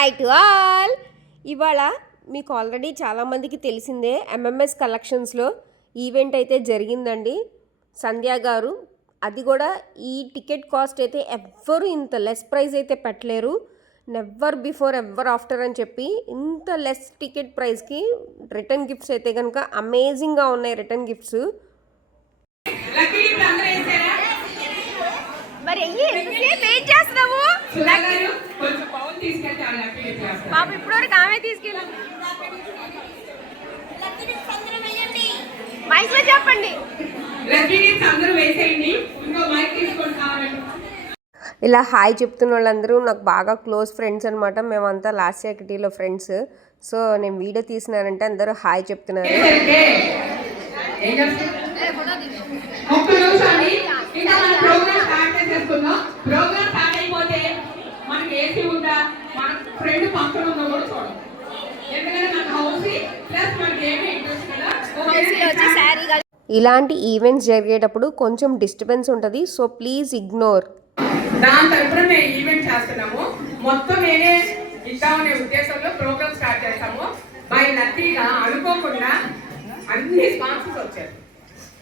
Hi to all. ఇవాళ మీకు already చాలామందికి తెలిసిందే ఎంఎంఎస్ కలెక్షన్స్లో ఈవెంట్ అయితే జరిగిందండి. సంధ్య గారు అది కూడా ఈ టికెట్ కాస్ట్ అయితే ఎవ్వరు ఇంత లెస్ ప్రైస్ అయితే పెట్టలేరు. నెవర్ బిఫోర్ ఎవర్ ఆఫ్టర్ అని చెప్పి ఇంత లెస్ టికెట్ ప్రైస్కి రిటర్న్ గిఫ్ట్స్ అయితే కనుక అమేజింగ్గా ఉన్నాయి. రిటర్న్ గిఫ్ట్స్ మరి వెయిట్ చేస్తున్నావు బాబు, ఇప్పటివరకు ఆమె తీసుకెళ్ళి మైక్ లో చెప్పండి. ఇలా హాయ్ చెప్తున్న వాళ్ళందరూ నాకు బాగా క్లోజ్ ఫ్రెండ్స్ అనమాట. మేమంతా లాస్ట్ యాక్టివిటీలో ఫ్రెండ్స్. సో నేను వీడియో తీసినానంటే అందరూ హాయ్ చెప్తున్నారు. ఇలాంటి ఈవెంట్స్ జరిగేటప్పుడు కొంచెం డిస్టర్బెన్స్ ఉంటుంది. So please ignore. దాని తరపున మేము ఈవెంట్ చేస్తున్నాము. మొత్తం నేనే ఇద్దామనే ఉద్దేశంలో ప్రోగ్రామ్ స్టార్ట్ చేస్తాము. బై లక్కీగా అనుకోకుండా అన్ని స్పాన్సర్స్ వచ్చారు.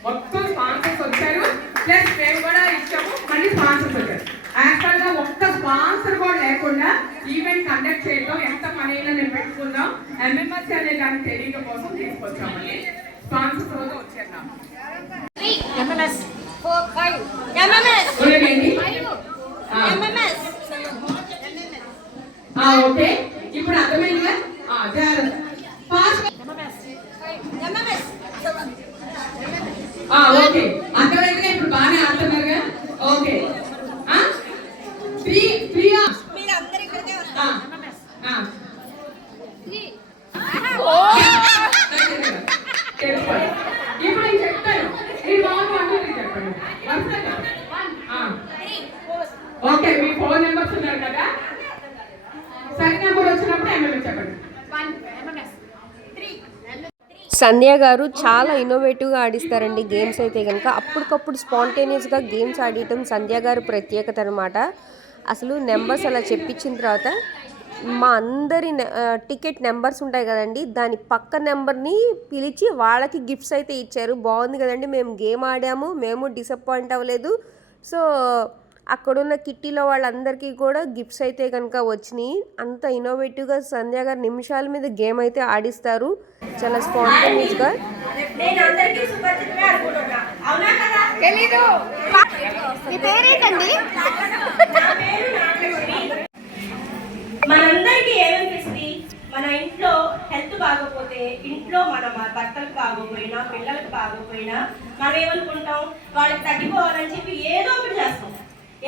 మొత్తం స్పాన్సర్స్ వచ్చారు, ప్లస్ మేము కూడా ఇచ్చాము, మళ్ళీ స్పాన్సర్స్ వచ్చారు. యాక్చువల్ గా ఒక్క స్పాన్సర్ కూడా లేకుండా ఈవెంట్ కండక్ట్ చేయడం ఎంత మనీలో నేను పెట్టుకుందాం ఎంఎంఎస్ అనే దాన్ని తెలియక కోసం తీసుకొచ్చామండి. స్పాన్సర్స్ రోజు వచ్చారు. ఓకే, ఇప్పుడు అర్థమైందిగా. ఓకే, అర్థమైందిగా. ఇప్పుడు బాగానే ఆడుతున్నారుగా. ఓకే, ఇప్పుడు నేను చెప్తాను. చెప్పండి. ఓకే, మీ 4 నెంబర్స్ ఉన్నారు కదా. సరి నెంబర్ వచ్చినప్పుడు ఎంఎంఎస్ చెప్పండి. సంధ్య గారు చాలా ఇన్నోవేటివ్గా ఆడిస్తారండి గేమ్స్ అయితే కనుక. అప్పటికప్పుడు స్పాంటేనియస్గా గేమ్స్ ఆడటం సంధ్య గారు ప్రత్యేకత అనమాట. అసలు నెంబర్స్ అలా చెప్పించిన తర్వాత మా అందరి టికెట్ నెంబర్స్ ఉంటాయి కదండి, దాని పక్క నెంబర్ని పిలిచి వాళ్ళకి గిఫ్ట్స్ అయితే ఇచ్చారు. బాగుంది కదండి. మేము గేమ్ ఆడాము, మేము డిసప్పాయింట్ అవ్వలేదు. సో అక్కడున్న కిట్టీలో వాళ్ళందరికీ కూడా గిఫ్ట్స్ అయితే కనుక వచ్చినాయి. అంత ఇన్నోవేటివ్గా సంధ్య గారు నిమిషాల మీద గేమ్ అయితే ఆడిస్తారు, చాలా స్పాంటేనియస్గా. మనందరికీ ఏమనిపిస్తుంది, మన ఇంట్లో హెల్త్ బాగోపోతే, ఇంట్లో మన భర్తలకు బాగోపోయినా, పిల్లలకు బాగోపోయినా మనం ఏమనుకుంటాం, వాళ్ళకి తగ్గిపోవాలని చెప్పి ఏదో ఒకటి చేస్తాం.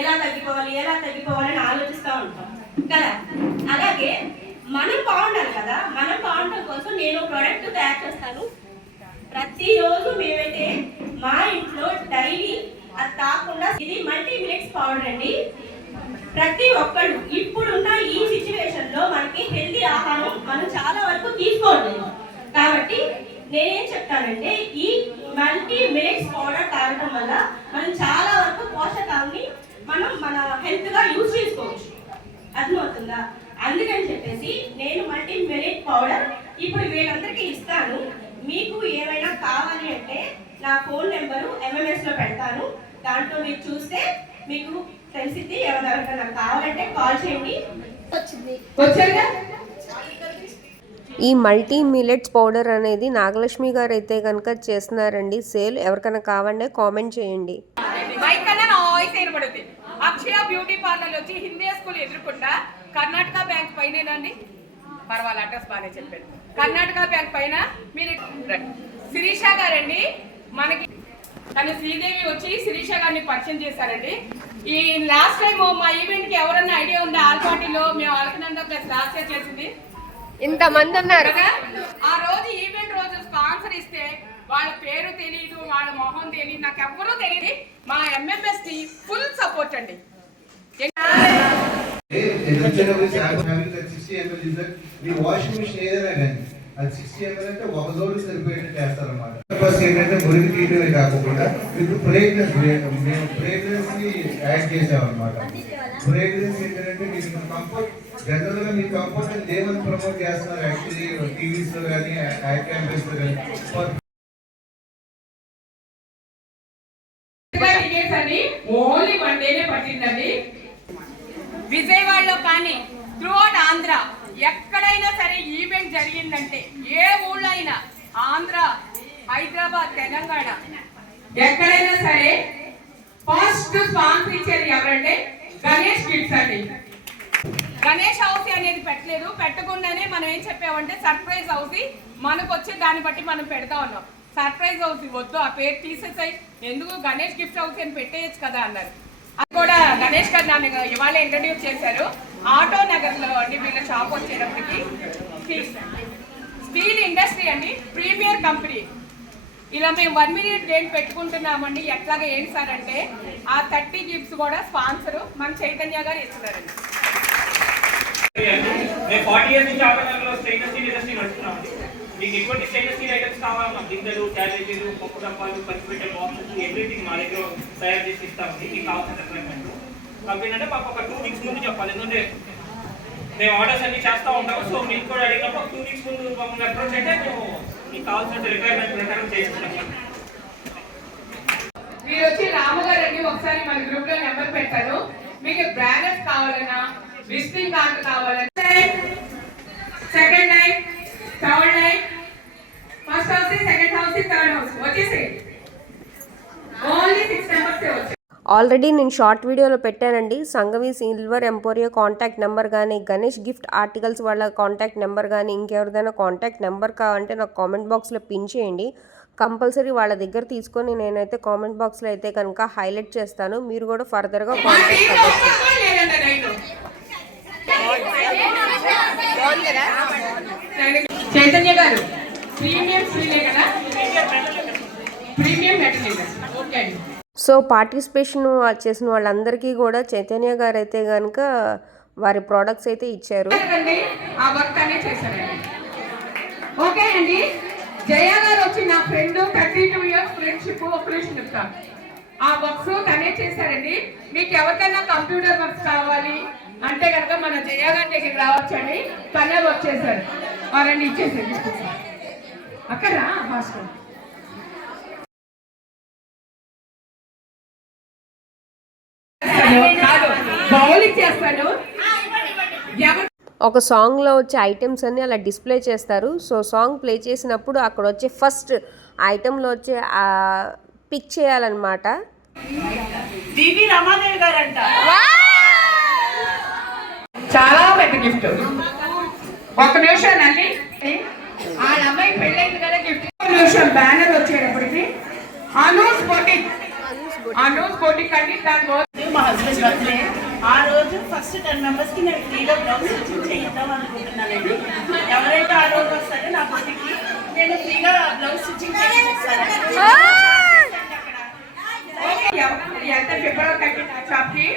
ఎలా తగ్గిపోవాలని ఆలోచిస్తూ ఉంటాం కదా. అలాగే మనం బాగుండాలి కదా. మనం బాగుండడం కోసం నేను ప్రోడక్ట్ తయారు చేస్తాను. ప్రతిరోజు మేమైతే మా ఇంట్లో డైలీ అది కాకుండా ఇది మల్టీ మిలెట్స్ పౌడర్ అండి. ప్రతి ఒక్కళ్ళు ఇప్పుడున్న ఈ సిచ్యువేషన్ లో మనకి హెల్తీ ఆహారం మనం చాలా వరకు తీసుకోవట్లేదు. కాబట్టి నేనేం చెప్తానంటే, ఈ మల్టీ మిలెట్స్ పౌడర్ తాగడం వల్ల మనం చాలా వరకు పోషకాలని మనం మన హెల్త్ గా యూజ్ చేసుకోవచ్చు. అర్థమవుతుందా? అందుకని చెప్పేసి నేను మల్టీ మిలెట్ పౌడర్ ఇప్పుడు వీళ్ళందరికీ ఇస్తాను. మీకు ఏమైనా కావాలి అంటే నా ఫోన్ నెంబరు ఎంఎంఎస్ లో పెడతాను. దాంట్లో మీరు చూస్తే మీకు తెలిసింది. ఎవరైనా నాకు కావాలంటే కాల్ చేయండి. ఈ మల్టీ మిలెట్స్ పౌడర్ అనేది నాగలక్ష్మి గారు అయితే కనుక చేస్తున్నారండి సేల్. ఎవరికైనా కావాలంటే కామెంట్ చేయండి. అక్షయ బ్యూటీ పార్లర్ వచ్చి హిందీ స్కూల్ ఎదురుకుండా కర్ణాటక బ్యాంక్ పైనేనండి. పర్వాలేదు, అడ్రస్ బాగానే చెప్పారు. కర్ణాటక బ్యాంక్ పైన మీరు శిరీష గారండి. మనకి తను శ్రీదేవి వచ్చి శిరీష గారిని పరిచయం చేశారండి. ఈ లాస్ట్ టైం మా ఈవెంట్ కి ఎవరన్నా ఐడియా ఉందా? ఆల్పాటిలో మేము అలకనంద ప్లస్ లాస్ట్ ఇయర్ చేసింది ఇంతమంది ఉన్నారు కదా. ఆ రోజు ఈవెంట్ రోజు స్పాన్సర్ ఇస్తే వాళ్ళ పేరు తెలియదు, వాళ్ళ మొహం తెలియదు, నాకు ఎవ్వరూ తెలియదు. మా ఎంఎంఎస్ కి ఫుల్ సపోర్ట్ అండి. వాషింగ్ మిషన్ ఏదైనా కానీ అది 60 ml అంటే ఒక జోడు సరిపోయేట్టు చేస్తారన్నమాట. ఫస్ట్ ఏంటంటే మురికి తీయడమే కాకుండా ఇప్పుడు ఫ్రేగ్రెన్స్ మేము ఫ్రేగ్రెన్స్ ని యాడ్ చేసామన్నమాట. ఫ్రేగ్రెన్స్ ఏంటంటే మీకు కంఫర్ట్, జనరల్ గా మీకు కంఫర్ట్ అని లేవని ప్రమోట్ చేస్తున్నారు యాక్చువల్లీ టీవీస్ లో కానీ యాడ్ క్యాంపెయిన్స్ లో కానీ. ఓన్లీ 1 డేనే పట్టిందండి. విజయవాడలో కానీ త్రూఅవుట్ ఆంధ్ర ఎక్కడైనా సరే ఈవెంట్ జరిగిందంటే, ఏ ఊళ్ళో అయినా, ఆంధ్ర, హైదరాబాద్, తెలంగాణ ఎక్కడైనా సరే ఫస్ట్ స్పాన్సర్ ఇచ్చేది ఎవరంటే గణేష్ గిఫ్ట్స్ అండి. గణేష్ హౌస్ అనేది పెట్టలేదు, పెట్టకుండానే మనం ఏం చెప్పామంటే సర్ప్రైజ్ హౌస్ మనకు వచ్చే దాన్ని బట్టి మనం పెడతా ఉన్నాం. సర్ప్రైజ్ హౌస్ వద్దు, ఆ పేరు తీసేసాయి, ఎందుకు గణేష్ గిఫ్ట్ హౌస్ అని పెట్టేయచ్చు కదా అన్నారు. అది కూడా గణేష్ గారు నన్ను ఇవాళ ఇంట్రడ్యూస్ చేశారు. ఆటో నగర్ లో అండి వీళ్ళ షాప్ వచ్చేటప్పటికి స్టీల్ ఇండస్ట్రీ అండి, ప్రీమియర్ కంపెనీ. ఇలా మేము 1 minute డేట్ పెట్టుకుంటున్నామండి. ఎట్లాగా ఏంటి సార్ అంటే ఆ 30 గిఫ్ట్స్ కూడా స్పాన్సర్ మన చైతన్య గారు ఇస్తున్నారండి. మేము 40 years నుంచి ఆటోనగర్లో స్టెయిన్లెస్ స్టీల్ ఇండస్ట్రీ నడుస్తున్నామండి. మీకు ఎటువంటి స్టెయిన్లెస్ స్టీల్ ఐటమ్స్ కావాలన్నా గింజలు, క్యాబేజీలు, పప్పు డబ్బాలు, పచ్చిపెట్టే బాక్సెస్, ఎవ్రీథింగ్ మా దగ్గర తయారు చేసి ఇస్తామండి. మీకు కావాల్సిన రిక్వైర్మెంట్ కంపెనీ అంటే మాకు ఒక 2 weeks ముందు చెప్పాలి, ఎందుకంటే మేము ఆర్డర్స్ అన్ని చేస్తూ ఉంటాము. సో మీకు కూడా అడిగినప్పుడు 2 weeks ముందు మమ్మల్ని అప్రోచ్ అయితే మేము మీకు కావాల్సిన రిక్వైర్మెంట్ ప్రకారం చేస్తున్నాం. మీరు వచ్చి రామగారు అండి ఒకసారి మన గ్రూప్ లో నెంబర్ పెట్టారు. మీకు బ్రాండెస్ కావాలన్నా, విజిటింగ్ కార్డు కావాలన్నా, second line, third line, first house, second house, third house వచ్చేసి ఓన్లీ 6 numbers వచ్చాయి. ఆల్రెడీ నేను షార్ట్ వీడియోలో పెట్టానండి. సంగవి సిల్వర్ ఎంపోరియో కాంటాక్ట్ నెంబర్ కానీ, గణేష్ గిఫ్ట్ ఆర్టికల్స్ వాళ్ళ కాంటాక్ట్ నెంబర్ కానీ, ఇంకెవరిదైనా కాంటాక్ట్ నెంబర్ కావాలంటే నాకు కామెంట్ బాక్స్లో పిన్ చేయండి. కంపల్సరీ వాళ్ళ దగ్గర తీసుకొని నేనైతే కామెంట్ బాక్స్లో అయితే కనుక హైలైట్ చేస్తాను. మీరు కూడా ఫర్దర్గా కాంటాక్ట్ అవ్వచ్చు. చైతన్య గారు ప్రీమియం స్టీలే కదా, ప్రీమియం మెటల్. ఓకే అండి. సో పార్టిసిపేషన్ చేసిన వాళ్ళందరికీ కూడా చైతన్య గారు అయితే కనుక వారి ప్రోడక్ట్స్ అయితే ఇచ్చారు. ఆ వర్క్ అనే చేశారండి. ఓకే అండి. జయ గారు వచ్చి నా ఫ్రెండ్, 32 years ఫ్రెండ్షిప్. ఒక నిమిషం చెప్తా. ఆ వర్క్స్ తనే చేశారండి. మీకు ఎవరికైనా కంప్యూటర్ వర్క్స్ కావాలి అంటే కనుక మన జయ గారి దగ్గరికి రావచ్చండి. తనే వర్క్ చేశారు. వారండి ఇచ్చేసారు అక్కడ భాస్కర్. ఒక సాంగ్లో వచ్చే ఐటమ్స్ అన్ని అలా డిస్ప్లే చేస్తారు. సో సాంగ్ ప్లే చేసినప్పుడు అక్కడ వచ్చే ఫస్ట్ ఐటెంలో వచ్చే పిక్ చేయాలన్నమాట. చాలా పెద్ద గిఫ్ట్. ఒక నిమిషం అండి, ఆ అమ్మాయి పెళ్ళైంది కదా గిఫ్ట్. ఒక నిమిషం బ్యానర్ వచ్చేటప్పటికి అనూస్ బొటిక్ అండి. దాని మా హస్బెండ్ బర్త్డే ఆ రోజు ఫస్ట్ 10 members కి నేను ఫ్రీగా బ్లౌజ్ స్టిచ్చింగ్ చేయిద్దాం అనుకుంటున్నానండి. ఎవరైతే ఆ రోజు వస్తారో నా బొటిక్కి నేను ఫ్రీగా బ్లౌజ్ స్టిచ్చింగ్ చేయిస్తాను. ఎంత చెప్పారో షాప్కి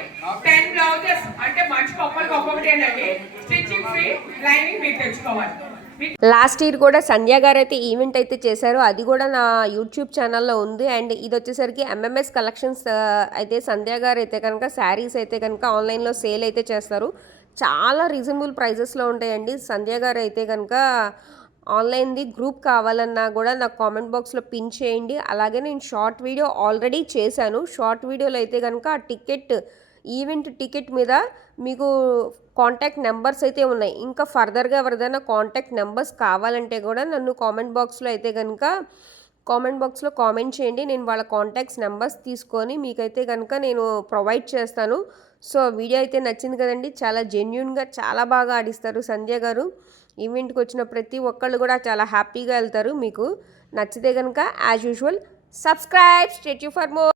10 blouses అంటే మంచి ఒక్కొక్కటేనండి. స్టిచ్చింగ్ ఫ్రీ, లైనింగ్ మీరు తెచ్చుకోవాలి. లాస్ట్ ఇయర్ కూడా సంధ్య గారు అయితే ఈవెంట్ అయితే చేశారు. అది కూడా నా యూట్యూబ్ ఛానల్లో ఉంది. అండ్ ఇది వచ్చేసరికి ఎంఎంఎస్ కలెక్షన్స్ అయితే సంధ్య గారు అయితే కనుక శారీస్ అయితే కనుక ఆన్లైన్లో సేల్ అయితే చేస్తారు. చాలా రీజనబుల్ ప్రైజెస్లో ఉంటాయండి. సంధ్య గారు అయితే కనుక ఆన్లైన్ది గ్రూప్ కావాలన్నా కూడా నాకు కామెంట్ బాక్స్లో పిన్ చేయండి. అలాగే నేను షార్ట్ వీడియో ఆల్రెడీ చేశాను. షార్ట్ వీడియోలో అయితే కనుక ఈవెంట్ టికెట్ మీద మీకు కాంటాక్ట్ నెంబర్స్ అయితే ఉన్నాయి. ఇంకా ఫర్దర్గా ఎవరిదైనా కాంటాక్ట్ నెంబర్స్ కావాలంటే కూడా నన్ను కామెంట్ బాక్స్లో అయితే కనుక కామెంట్ చేయండి. నేను వాళ్ళ కాంటాక్ట్స్ నెంబర్స్ తీసుకొని మీకైతే కనుక నేను ప్రొవైడ్ చేస్తాను. సో వీడియో అయితే నచ్చింది కదండి. చాలా జెన్యూన్గా చాలా బాగా ఆడిస్తారు సంధ్య గారు. ఈవెంట్కి వచ్చిన ప్రతి ఒక్కళ్ళు కూడా చాలా హ్యాపీగా వెళ్తారు. మీకు నచ్చితే కనుక as usual subscribe, stay tune for more.